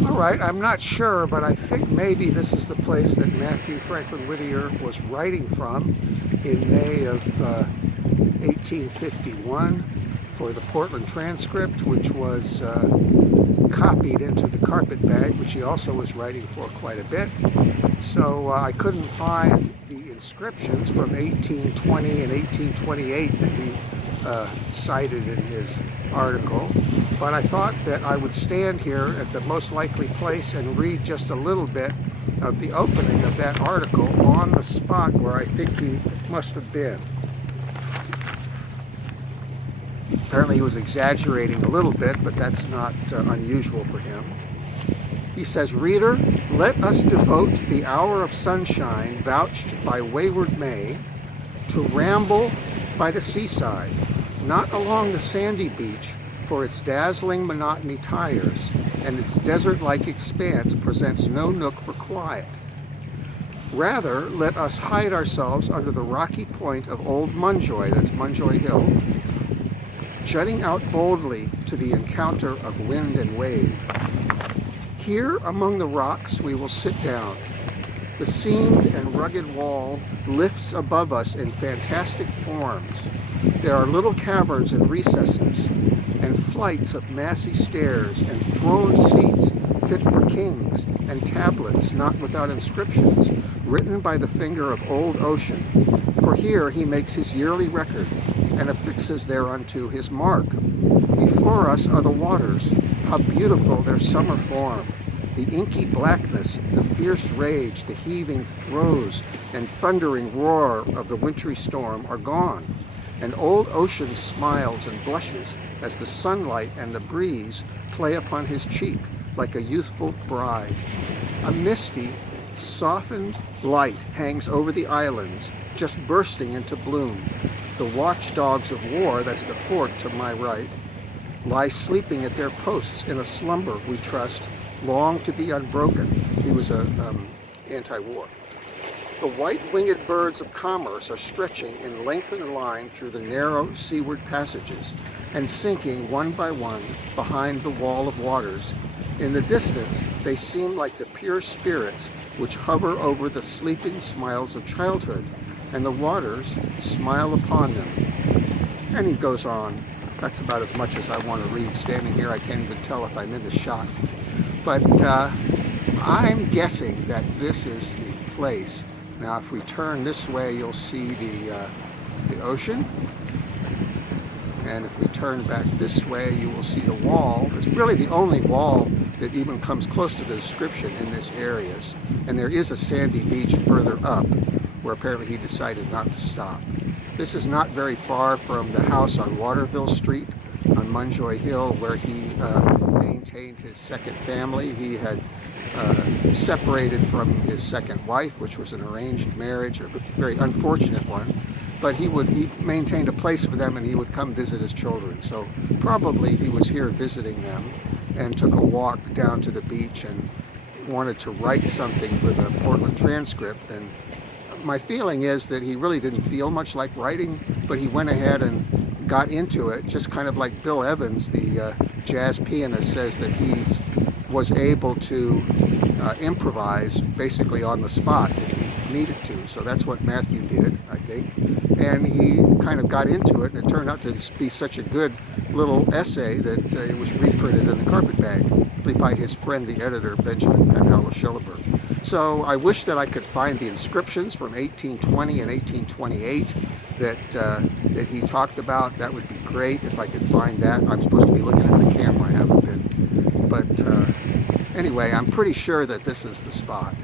All right, I'm not sure, but I think maybe this is the place that Matthew Franklin Whittier was writing from in May of 1851 for the Portland transcript, which was copied into the carpetbag, which he also was writing for quite a bit. So I couldn't find the inscriptions from 1820 and 1828 that he cited in his article, but I thought that I would stand here at the most likely place and read just a little bit of the opening of that article on the spot where I think he must have been. Apparently he was exaggerating a little bit, but that's not unusual for him. He says, "Reader, let us devote the hour of sunshine vouched by wayward May to ramble by the seaside, not along the sandy beach, for its dazzling monotony tires, and its desert-like expanse presents no nook for quiet. Rather, let us hide ourselves under the rocky point of Old Munjoy," that's Munjoy Hill, "jutting out boldly to the encounter of wind and wave. Here among the rocks we will sit down. The seamed and rugged wall lifts above us in fantastic forms. There are little caverns and recesses, and flights of massy stairs, and throne seats fit for kings, and tablets not without inscriptions, written by the finger of old Ocean. For here he makes his yearly record, and affixes thereunto his mark. Before us are the waters, how beautiful their summer form. The inky blackness, the fierce rage, the heaving throes, and thundering roar of the wintry storm are gone, and old Ocean smiles and blushes as the sunlight and the breeze play upon his cheek like a youthful bride. A misty, softened light hangs over the islands, just bursting into bloom. The watchdogs of war, that's the fort to my right, lie sleeping at their posts in a slumber, we trust, long to be unbroken." He was anti-war. "The white-winged birds of commerce are stretching in lengthened line through the narrow seaward passages, and sinking one by one behind the wall of waters. In the distance they seem like the pure spirits which hover over the sleeping smiles of childhood, and the waters smile upon them." And he goes on. That's about as much as I want to read. Standing here, I can't even tell if I'm in the shot. But I'm guessing that this is the place. Now, if we turn this way, you'll see the ocean. And if we turn back this way, you will see the wall. It's really the only wall that even comes close to the description in this area. And there is a sandy beach further up, where apparently he decided not to stop. This is not very far from the house on Waterville Street on Munjoy Hill, where he maintained his second family. He had separated from his second wife, which was an arranged marriage, a very unfortunate one, but he maintained a place for them, and he would come visit his children. So probably he was here visiting them and took a walk down to the beach and wanted to write something for the Portland transcript. And my feeling is that he really didn't feel much like writing, but he went ahead and got into it, just kind of like Bill Evans, the jazz pianist, says that he was able to improvise basically on the spot if he needed to. So that's what Matthew did, I think. And he kind of got into it, and it turned out to be such a good little essay that it was reprinted in the carpetbag by his friend, the editor, Benjamin Penhallow Schilleberg. So I wish that I could find the inscriptions from 1820 and 1828 that he talked about. That would be great if I could find that. I'm supposed to be looking at the camera, I haven't been. But anyway, I'm pretty sure that this is the spot.